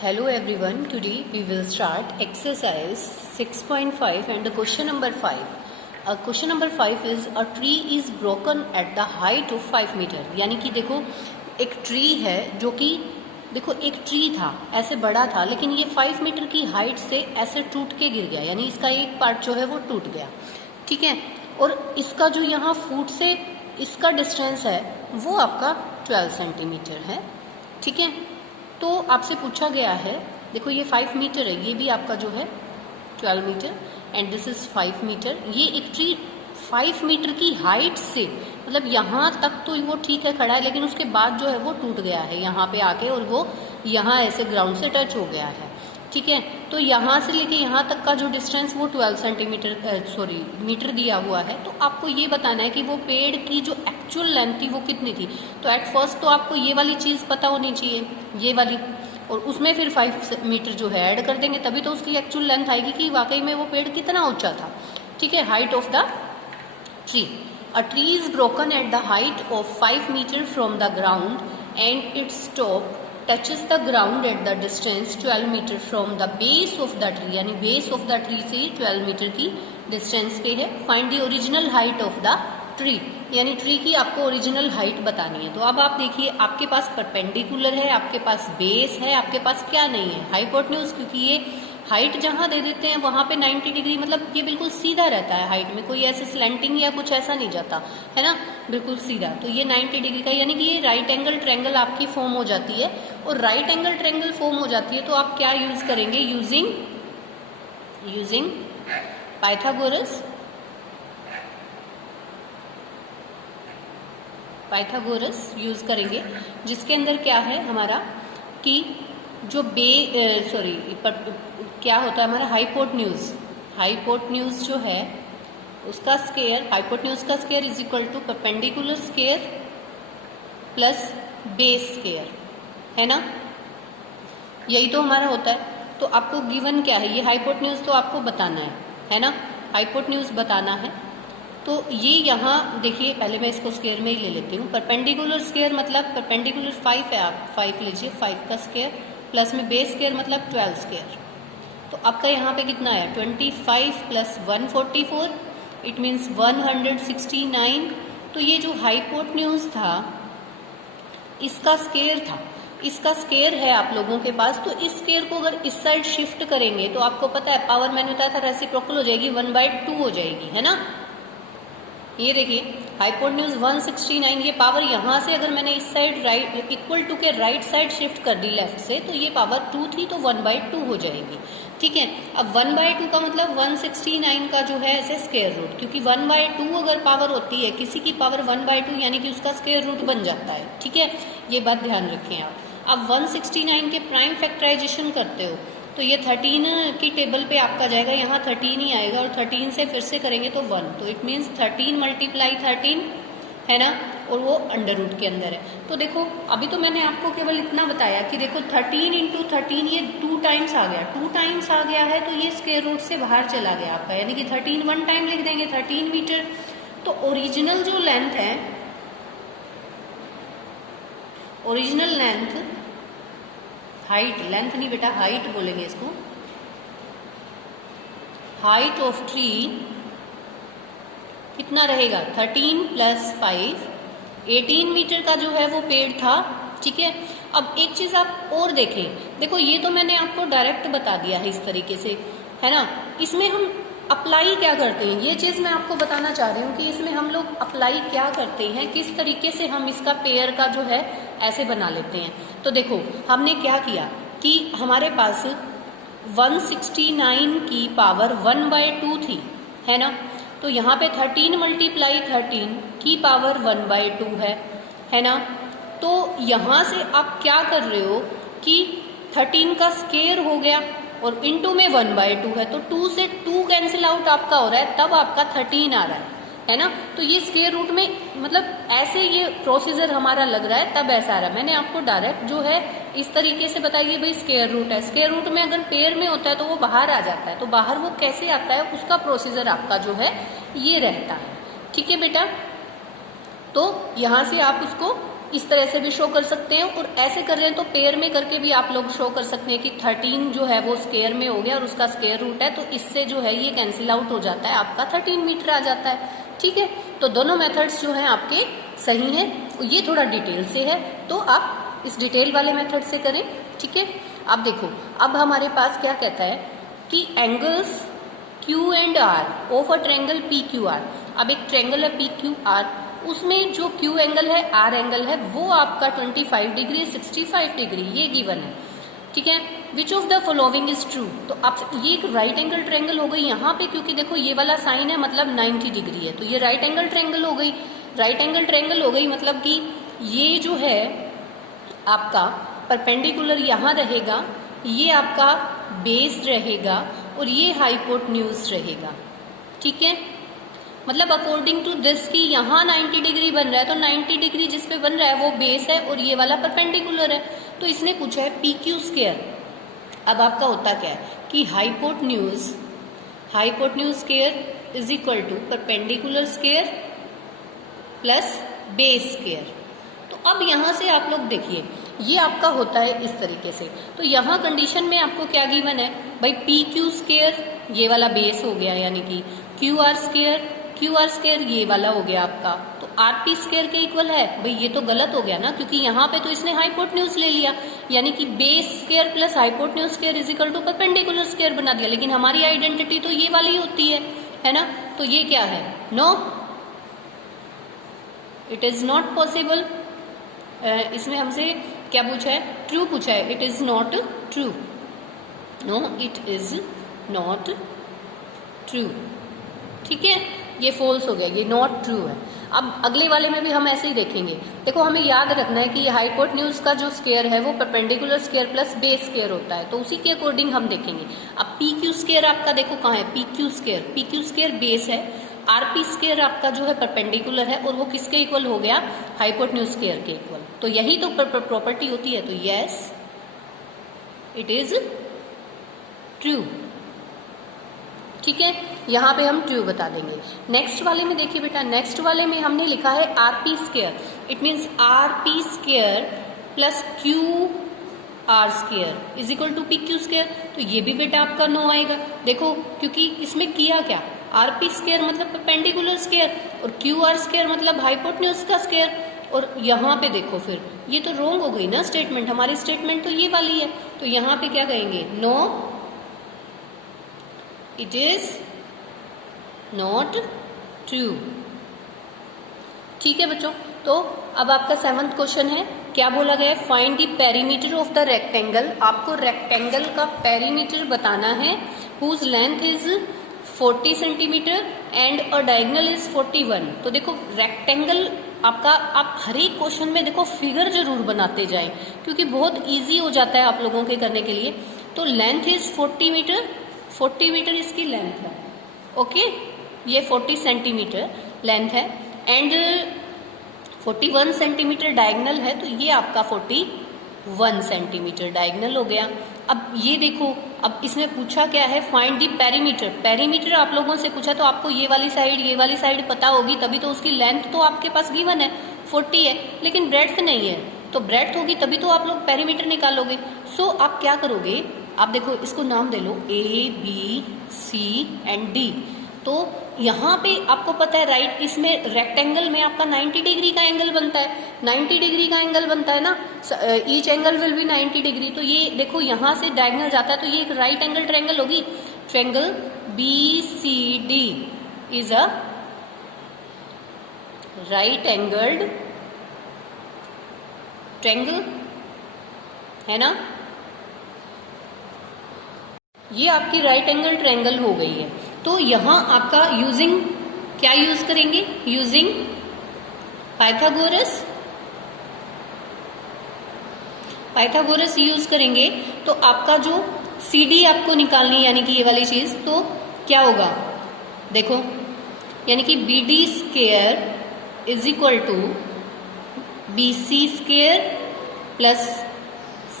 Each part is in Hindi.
Hello everyone, today we will start exercise 6.5 and the question number 5. Question number 5 is a tree is broken at the height of 5 meter. यानी कि देखो एक ट्री है जो कि देखो एक ट्री था ऐसे बड़ा था लेकिन ये 5 मीटर की हाइट से ऐसे टूट के गिर गया, यानी इसका एक पार्ट जो है वो टूट गया, ठीक है। और इसका जो यहाँ फुट से इसका डिस्टेंस है वो आपका 12 सेंटीमीटर है, ठीक है। तो आपसे पूछा गया है, देखो ये 5 मीटर है, ये भी आपका जो है 12 metre and this is 5 metre. ये एक ट्री 5 मीटर की हाइट से, मतलब यहाँ तक तो वो ठीक है खड़ा है, लेकिन उसके बाद जो है वो टूट गया है यहाँ पे आके और वो यहाँ ऐसे ग्राउंड से टच हो गया है, ठीक है। तो यहाँ से लेके यहाँ तक का जो डिस्टेंस वो 12 सेंटीमीटर मीटर दिया हुआ है। तो आपको ये बताना है कि वो पेड़ की जो एक्चुअल लेंथ थी वो कितनी थी। तो एट फर्स्ट तो आपको ये वाली चीज़ पता होनी चाहिए, ये वाली, और उसमें फिर 5 मीटर जो है ऐड कर देंगे, तभी तो उसकी एक्चुअल लेंथ आएगी कि वाकई में वो पेड़ कितना ऊंचा था, ठीक है। Height of the tree, a tree is broken at the height of 5 metre from the ground and its top touches the ground at the distance 12 metre from the base of the tree, यानी बेस ऑफ द ट्री से 12 मीटर की डिस्टेंस के है। Find the original height of the tree, यानी ट्री की आपको ओरिजिनल हाइट बतानी है। तो अब आप देखिए, आपके पास परपेंडिकुलर है, आपके पास बेस है, आपके पास क्या नहीं है, हाइपोटेन्यूज, क्योंकि ये हाइट जहां दे देते हैं वहां पे 90 डिग्री, मतलब ये बिल्कुल सीधा रहता है हाइट में, कोई ऐसे स्लैंटिंग या कुछ ऐसा नहीं जाता है ना, बिल्कुल सीधा। तो ये 90 डिग्री का, यानी कि ये राइट एंगल ट्रायंगल आपकी फॉर्म हो जाती है। और राइट एंगल ट्रायंगल फॉर्म हो जाती है तो आप क्या यूज करेंगे, यूजिंग पाइथागोरस यूज करेंगे, जिसके अंदर क्या है हमारा कि जो क्या होता है हमारा हाइपोटन्यूज जो है उसका स्क्वायर, हाइपोटन्यूज का square is equal to perpendicular square plus base square, है ना, यही तो हमारा होता है। तो आपको गिवन क्या है, ये हाइपोटन्यूज तो आपको बताना है ना, हाइपोटन्यूज बताना है। तो ये यहाँ देखिए, पहले मैं इसको स्क्वायर में ही ले लेती हूँ। परपेंडिकुलर स्क्वायर मतलब परपेंडिकुलर 5 है, आप 5 लीजिए, 5 का स्क्वायर प्लस में बेस स्क्वायर मतलब 12 स्क्वायर। तो आपका यहाँ पे कितना है 25 प्लस 144, इट मीन्स 169। तो ये जो हाइपोटन्यूज था इसका स्क्वायर था, इसका स्क्वायर है आप लोगों के पास। तो इस स्क्वायर को अगर इस साइड शिफ्ट करेंगे तो आपको पता है पावर मैंने बताया था रेसिप्रोकल हो जाएगी, 1/2 हो जाएगी, है ना। ये देखिए हाइपोटन्यूज 169, ये पावर यहाँ से अगर मैंने इस साइड राइट इक्वल टू के राइट साइड शिफ्ट कर दी लेफ्ट से, तो ये पावर 2 थी तो 1/2 हो जाएगी, ठीक है। अब 1/2 का मतलब 169 का जो है ऐसे स्क्वायर रूट, क्योंकि 1/2 अगर पावर होती है किसी की पावर 1/2 यानी कि उसका स्क्वायर रूट बन जाता है, ठीक है। ये बात ध्यान रखें आप। अब 169 के प्राइम फैक्टराइजेशन करते हो तो ये 13 की टेबल पे आपका जाएगा, यहाँ 13 ही आएगा, और 13 से फिर से करेंगे तो 1, तो इट मीन्स 13 × 13 है ना, और वो अंडर रूट के अंदर है। तो देखो अभी तो मैंने आपको केवल इतना बताया कि देखो 13 × 13 ये 2 टाइम्स आ गया, 2 टाइम्स आ गया है तो ये स्क्वायर रूट से बाहर चला गया आपका, यानी कि 13 1 टाइम लिख देंगे 13 मीटर। तो ओरिजिनल जो लेंथ है, ओरिजिनल लेंथ, हाइट, लेंथ नहीं बेटा हाइट बोलेंगे इसको, हाइट ऑफ ट्री कितना रहेगा 13 + 5, 18 मीटर का जो है वो पेड़ था, ठीक है। अब एक चीज आप और देखें, देखो ये तो मैंने आपको डायरेक्ट बता दिया है इस तरीके से, है ना। इसमें हम अप्लाई क्या करते हैं, ये चीज मैं आपको बताना चाह रही हूँ कि इसमें हम लोग अप्लाई क्या करते हैं, किस तरीके से हम इसका पेयर का जो है ऐसे बना लेते हैं। तो देखो हमने क्या किया कि हमारे पास 169 की पावर 1/2 थी, है ना। तो यहाँ पे 13 × 13 की पावर 1/2 है ना। तो यहाँ से आप क्या कर रहे हो कि 13 का स्क्वायर हो गया और इनटू में 1/2 है, तो 2 से 2 कैंसिल आउट आपका हो रहा है, तब आपका 13 आ रहा है ना। तो ये स्क्वायर रूट में मतलब ऐसे ये प्रोसीजर हमारा लग रहा है तब ऐसा आ रहा है। मैंने आपको डायरेक्ट जो है इस तरीके से बताइए भाई स्क्वायर रूट है, स्क्वायर रूट में अगर पेयर में होता है तो वो बाहर आ जाता है, तो बाहर वो कैसे आता है उसका प्रोसीजर आपका जो है ये रहता है, ठीक है बेटा। तो यहाँ से आप उसको इस तरह से भी शो कर सकते हैं, और ऐसे कर रहे हैं तो पेयर में करके भी आप लोग शो कर सकते हैं कि 13 जो है वो स्क्वायर में हो गया और उसका स्क्वायर रूट है, तो इससे जो है ये कैंसिल आउट हो जाता है, आपका 13 मीटर आ जाता है। ठीक है, तो दोनों मेथड्स जो हैं आपके सही हैं। ये थोड़ा डिटेल से है, तो आप इस डिटेल वाले मेथड से करें। ठीक है, अब देखो, अब हमारे पास क्या कहता है कि angles Q and R of a triangle PQR। अब एक ट्रायंगल है PQR, उसमें जो Q एंगल है, R एंगल है, वो आपका 25 डिग्री 65 डिग्री ये गिवन है। ठीक है, which of the following is true. तो आप ये एक राइट एंगल ट्रायंगल हो गई यहाँ पे, क्योंकि देखो ये वाला साइन है मतलब 90 डिग्री है, तो ये राइट एंगल ट्रायंगल हो गई। राइट एंगल ट्रायंगल हो गई मतलब कि ये जो है आपका परपेंडिकुलर यहाँ रहेगा, ये आपका बेस रहेगा और ये हाइपोटेन्यूज रहेगा। ठीक है, मतलब अकॉर्डिंग टू दिस कि यहाँ 90 डिग्री बन रहा है, तो 90 डिग्री जिस पे बन रहा है वो बेस है और ये वाला परपेंडिकुलर है। तो इसने पूछा है PQ स्क्वायर। अब आपका होता क्या है कि hypotenuse square is equal to perpendicular square plus base square. तो अब यहाँ से आप लोग देखिए, ये आपका होता है इस तरीके से। तो यहाँ कंडीशन में आपको क्या गिवन है भाई, PQ स्क्वायर ये वाला बेस हो गया, यानी कि QR स्क्वायर ये वाला हो गया आपका, तो RP स्क्वायर के इक्वल है। भाई ये तो गलत हो गया ना, क्योंकि यहाँ पे तो इसने हाइपोटेन्यूज ले लिया, यानी कि base square plus hypotenuse square is equal to perpendicular square बना दिया। लेकिन हमारी आइडेंटिटी तो ये वाली होती है ना, तो ये क्या है, no, it is not possible. इसमें हमसे क्या पूछा है, ट्रू पूछा है, it is not true, no it is not true. ठीक है, ये फॉल्स हो गया, ये नॉट ट्रू है। अब अगले वाले में भी हम ऐसे ही देखेंगे। देखो हमें याद रखना है कि ये हाइपोटेन्यूज का जो स्क्वायर है वो perpendicular square plus base square होता है, तो उसी के अकॉर्डिंग हम देखेंगे। अब PQ स्क्वायर आपका देखो कहाँ है, PQ स्क्वायर बेस है, RP स्क्वायर आपका जो है परपेंडिकुलर है, और वो किसके इक्वल हो गया, हाइपोटेन्यूज स्क्वायर के इक्वल। तो यही तो प्रॉपर्टी होती है, तो यस इट इज ट्रू। ठीक है, यहाँ पे हम ट्रू बता देंगे। नेक्स्ट वाले में देखिए बेटा, नेक्स्ट वाले में हमने लिखा है RP square, it means RP square plus QR square is equal to PQ square. तो ये भी बेटा आपका नो आएगा। देखो क्योंकि इसमें किया क्या, RP स्क्वायर मतलब परपेंडिकुलर स्क्वायर और QR स्क्वायर मतलब हाइपोटेन्यूज का स्क्वायर, और यहाँ पे देखो फिर ये तो रॉन्ग हो गई ना स्टेटमेंट, हमारी स्टेटमेंट तो ये वाली है, तो यहाँ पे क्या कहेंगे, no it is not true. ठीक है बच्चों, तो अब आपका 7th क्वेश्चन है, क्या बोला गया है, find the perimeter of the rectangle. आपको रेक्टेंगल का पेरीमीटर बताना है, whose length is 40 centimetre and a diagonal is 41। तो देखो रेक्टेंगल आपका, आप हर एक क्वेश्चन में देखो फिगर जरूर बनाते जाएं, क्योंकि बहुत इजी हो जाता है आप लोगों के करने के लिए। तो लेंथ इज 40 मीटर इसकी लेंथ है, ओके, ये 40 सेंटीमीटर लेंथ है एंड 41 सेंटीमीटर डायगोनल है, तो ये आपका 41 सेंटीमीटर डायगोनल हो गया। अब ये देखो, अब इसमें पूछा क्या है, फाइंड द पेरीमीटर आप लोगों से पूछा, तो आपको ये वाली साइड पता होगी, तभी तो उसकी लेंथ तो आपके पास गिवन है 40 है, लेकिन ब्रेड्थ नहीं है, तो ब्रेड्थ होगी तभी तो आप लोग पेरीमीटर निकालोगे। सो आप क्या करोगे, आप देखो इसको नाम दे लो ABC एंड D। तो यहाँ पे आपको पता है राइट, इसमें रेक्टेंगल में आपका 90 डिग्री का एंगल बनता है, 90 डिग्री का एंगल बनता है ना, each angle will be 90 degree. तो ये देखो यहाँ से डायगोनल जाता है, तो ये एक राइट एंगल ट्रायंगल होगी। Triangle BCD is a right angled triangle, है ना, ये आपकी राइट एंगल ट्रायंगल हो गई है। तो यहाँ आपका यूजिंग क्या यूज करेंगे, यूजिंग पाइथागोरस यूज करेंगे। तो आपका जो CD आपको निकालनी, यानी कि ये वाली चीज, तो क्या होगा देखो, यानी कि BD square is equal to BC square plus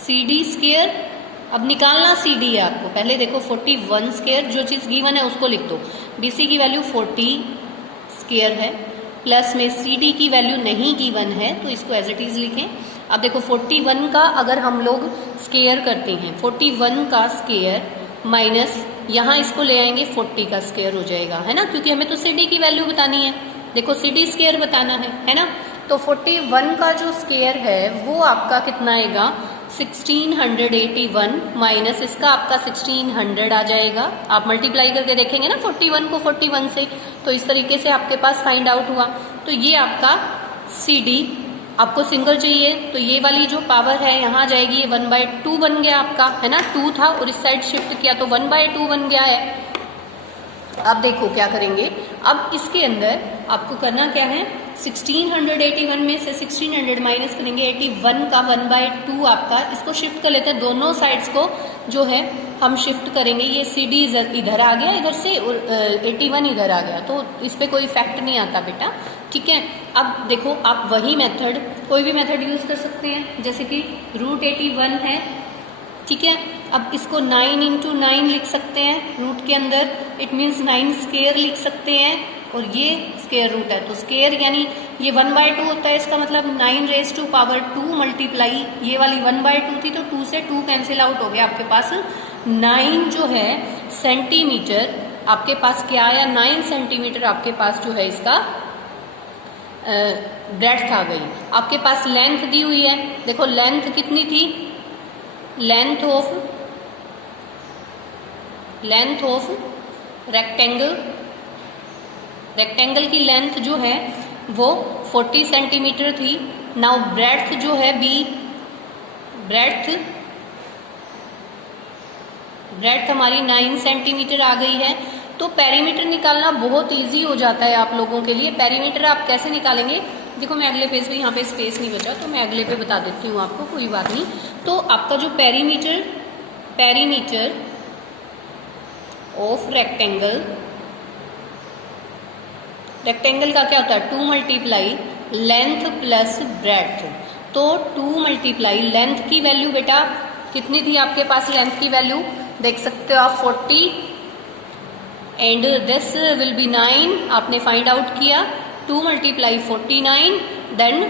CD square. अब निकालना CD है आपको, पहले देखो 41 स्क्वायर, जो चीज गिवन है उसको लिख दो। BC की वैल्यू 40 स्क्वायर है प्लस में सी डी की वैल्यू नहीं गिवन है तो इसको एज इट इज़ लिखें। अब देखो 41 का अगर हम लोग स्केयर करते हैं, 41 का स्केयर माइनस यहाँ इसको ले आएंगे 40 का स्केयर हो जाएगा, है ना, क्योंकि हमें तो सी डी की वैल्यू बतानी है। देखो सी डी स्केयर बताना है ना। तो 41 का जो स्केयर है वो आपका कितना आएगा 1681 माइनस इसका आपका 1600 आ जाएगा। आप मल्टीप्लाई करके देखेंगे ना 41 को 41 से, तो इस तरीके से आपके पास फाइंड आउट हुआ। तो ये आपका सी डी, आपको सिंगल चाहिए तो ये वाली जो पावर है यहाँ जाएगी, ये 1/2 बन गया आपका, है ना, 2 था और इस साइड शिफ्ट किया तो 1/2 बन गया है। अब देखो क्या करेंगे, अब इसके अंदर आपको करना क्या है, 1681 में से 1600 माइनस करेंगे 81 का 1/2 आपका, इसको शिफ्ट कर लेते हैं, दोनों साइड्स को जो है हम शिफ्ट करेंगे। ये सी डी इधर आ गया इधर से और 81 इधर आ गया, तो इस पर कोई इफेक्ट नहीं आता बेटा, ठीक है। अब देखो आप वही मेथड, कोई भी मेथड यूज कर सकते हैं, जैसे कि √81 है, ठीक है। अब इसको 9 × 9 लिख सकते हैं रूट के अंदर, इट मीन्स 9 स्केयर लिख सकते हैं, और ये स्केयर रूट है तो स्केयर यानी ये 1/2 होता है, इसका मतलब 9⁻² मल्टीप्लाई ये वाली 1/2 थी तो 2 से 2 कैंसिल आउट हो गया, आपके पास 9 जो है सेंटीमीटर आपके पास क्या आया, 9 सेंटीमीटर आपके पास जो है इसका ब्रेड्थ आ गई। आपके पास लेंथ दी हुई है, देखो लेंथ कितनी थी, लेंथ ऑफ रेक्टेंगल की लेंथ जो है वो 40 सेंटीमीटर थी। नाउ ब्रेड्थ जो है ब्रेड्थ हमारी 9 सेंटीमीटर आ गई है। तो पेरीमीटर निकालना बहुत इजी हो जाता है आप लोगों के लिए। पेरीमीटर आप कैसे निकालेंगे, देखो मैं अगले पेज पे, यहाँ पे स्पेस नहीं बचा तो मैं अगले पे बता देती हूँ आपको, कोई बात नहीं। तो आपका जो पेरीमीटर ऑफ रेक्टेंगल का क्या होता है, 2 मल्टीप्लाई लेंथ प्लस ब्रेड्थ। तो 2 मल्टीप्लाई लेंथ की वैल्यू बेटा कितनी थी आपके पास, लेंथ की वैल्यू देख सकते हो आप 40 एंड दिस विल बी 9, आपने फाइंड आउट किया 2 मल्टीप्लाई 49 देन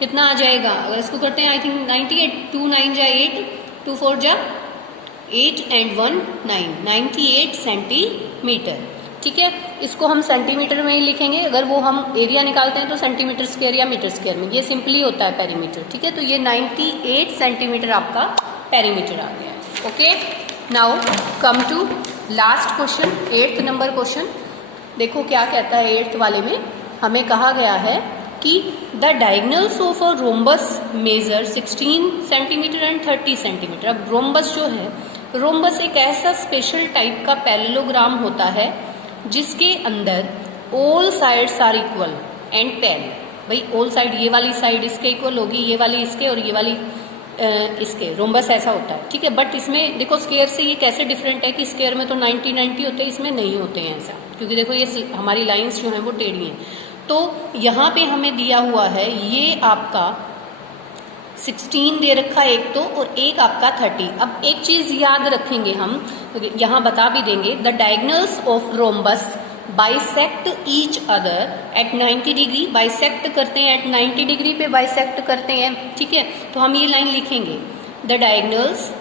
कितना आ जाएगा, अगर इसको करते हैं आई थिंक 98, 2 9 जा 8, 2 4 जा 8 एंड 1 9, 98 सेंटीमीटर, ठीक है। इसको हम सेंटीमीटर में ही लिखेंगे, अगर वो हम एरिया निकालते हैं तो सेंटीमीटर स्क्वायर या मीटर स्क्वायर में, ये सिंपली होता है पेरीमीटर, ठीक है। तो ये 98 सेंटीमीटर आपका पेरीमीटर आ गया है। Okay, now come to last question, 8th number question. देखो क्या कहता है 8th वाले में, हमें कहा गया है कि the diagonals of a rhombus measure 16 centimetre and 30 centimetre. अब रोम्बस जो है, रोम्बस एक ऐसा स्पेशल टाइप का पैरेललोग्राम होता है जिसके अंदर all sides are equal and parallel. भाई ऑल साइड, ये वाली साइड इसके इक्वल होगी, ये वाली इसके और ये वाली इसके, रोम्बस ऐसा होता है, ठीक है। बट इसमें देखो स्क्वायर से ये कैसे डिफरेंट है कि स्क्वायर में तो 90 होते हैं, इसमें नहीं होते हैं ऐसा, क्योंकि देखो ये हमारी लाइंस जो हैं वो टेढ़ी हैं। तो यहाँ पे हमें दिया हुआ है ये आपका 16 दे रखा है एक तो, और एक आपका 30। अब एक चीज याद रखेंगे हम, यहाँ बता भी देंगे, the diagonals of rhombus bisect each other at 90 degree, bisect करते हैं एट 90 डिग्री पे बाइसेक्ट करते हैं, ठीक है। तो हम ये लाइन लिखेंगे द डायगोनल्स।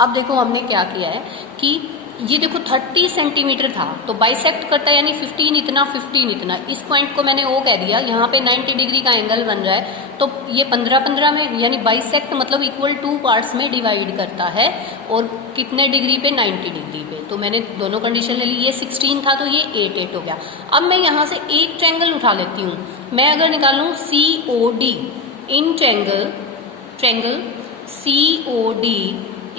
अब देखो हमने क्या किया है कि ये देखो 30 सेंटीमीटर था तो बाइसेक्ट करता है यानी 15 इतना 15 इतना, इस पॉइंट को मैंने ओ कह दिया, यहाँ पे 90 डिग्री का एंगल बन रहा है तो ये 15-15 में, यानी बाइसेक्ट मतलब इक्वल 2 पार्ट्स में डिवाइड करता है, और कितने डिग्री पे, 90 डिग्री पे। तो मैंने दोनों कंडीशन ले ली, ये 16 था तो ये 8 हो गया। अब मैं यहाँ से एक ट्रायंगल उठा लेती हूँ, मैं अगर निकालूँ COD in triangle COD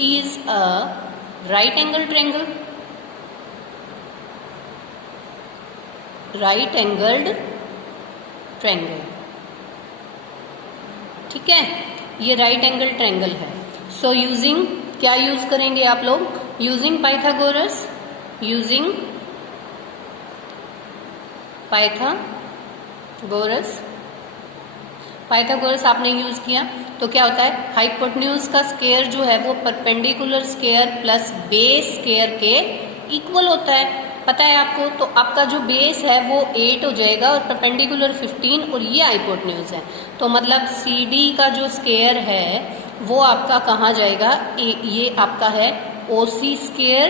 is a right angle triangle, right angled triangle, ठीक है, ये राइट एंगल ट्रायंगल है। सो यूजिंग, क्या यूज करेंगे आप लोग, यूजिंग पाइथागोरस, पाइथागोरस आपने यूज किया तो क्या होता है, हाइपोटेन्यूज का स्क्वायर जो है वो perpendicular square plus base square के इक्वल होता है, पता है आपको। तो आपका जो बेस है वो 8 हो जाएगा और परपेंडिकुलर 15 और ये हाइपोटेन्यूज है। तो मतलब सी डी का जो स्क्वायर है वो आपका कहाँ जाएगा, ये आपका है O C square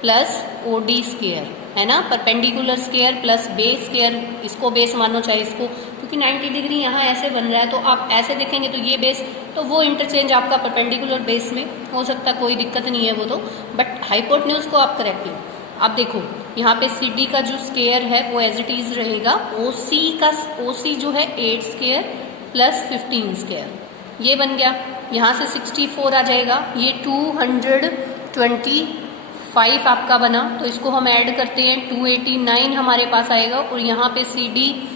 plus O D square, है ना, perpendicular square plus base square, इसको बेस मानो चाहे इसको, क्योंकि 90 डिग्री यहाँ ऐसे बन रहा है तो आप ऐसे देखेंगे तो ये बेस, तो वो इंटरचेंज आपका परपेंडिकुलर बेस में हो सकता है, कोई दिक्कत नहीं है वो तो, बट हाइपोटेन्यूज को आप करेक्ट लो। अब देखो यहाँ पे सी डी का जो स्क्वायर है वो एज इट इज रहेगा, ओ सी जो है 8 स्क्वायर प्लस 15 स्क्वायर, ये बन गया। यहाँ से 64 आ जाएगा, ये 225 आपका बना, तो इसको हम ऐड करते हैं, 289 हमारे पास आएगा। और यहाँ पे सी डी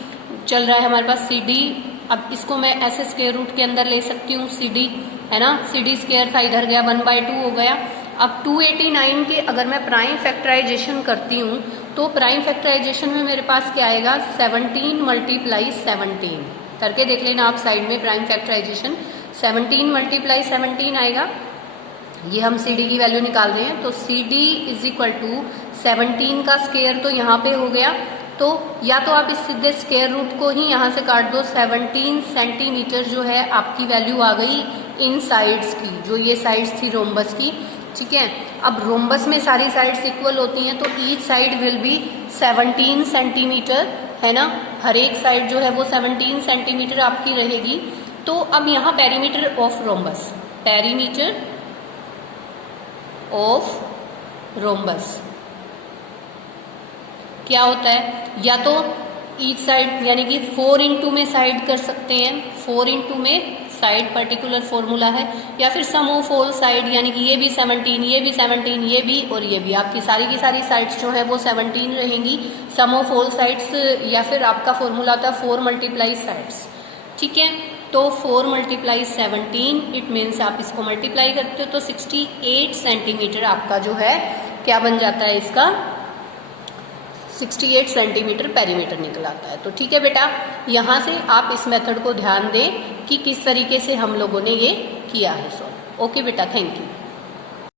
चल रहा है हमारे पास, सी डी, अब इसको मैं ऐसे स्क्वायर रूट के अंदर ले सकती हूँ, सी डी है ना, सी डी स्क्वायर था इधर गया, 1/2 हो गया। अब 289 के अगर मैं प्राइम फैक्टराइजेशन करती हूँ तो प्राइम फैक्टराइजेशन में मेरे पास क्या आएगा, 17 × 17 करके देख लेना आप साइड में, प्राइम फैक्टराइजेशन 17 × 17 आएगा। ये हम सी डी की वैल्यू निकाल रहे हैं, तो C D is equal to 17 का स्क्वायर तो यहाँ पे हो गया, तो या तो आप इस सीधे स्क्वायर रूट को ही यहाँ से काट दो, 17 सेंटीमीटर जो है आपकी वैल्यू आ गई इन साइड्स की, जो ये साइड्स थी रोम्बस की, ठीक है। अब रोम्बस में सारी साइड्स इक्वल होती हैं, तो each side will be 17 centimetre, है ना, हर एक साइड जो है वो 17 सेंटीमीटर आपकी रहेगी। तो अब यहाँ perimeter of rhombus, perimeter of rhombus क्या होता है, या तो ईच साइड यानी कि 4 × में साइड कर सकते हैं, 4 × में साइड पर्टिकुलर फॉर्मूला है, या फिर सम ऑफ ऑल साइड, यानी कि ये भी 17, ये भी 17, ये भी और ये भी, आपकी सारी की सारी साइड्स जो है वो 17 रहेंगी, सम ऑफ ऑल साइड्स, या फिर आपका फॉर्मूला था 4 × साइड्स, ठीक है। तो 4 × 17 इट मीन्स आप इसको मल्टीप्लाई करते हो तो 68 सेंटीमीटर आपका जो है क्या बन जाता है, इसका 68 सेंटीमीटर पेरीमीटर निकल आता है। तो ठीक है बेटा, यहाँ से आप इस मेथड को ध्यान दें कि किस तरीके से हम लोगों ने ये किया है सॉल्व। ओके बेटा, थैंक यू।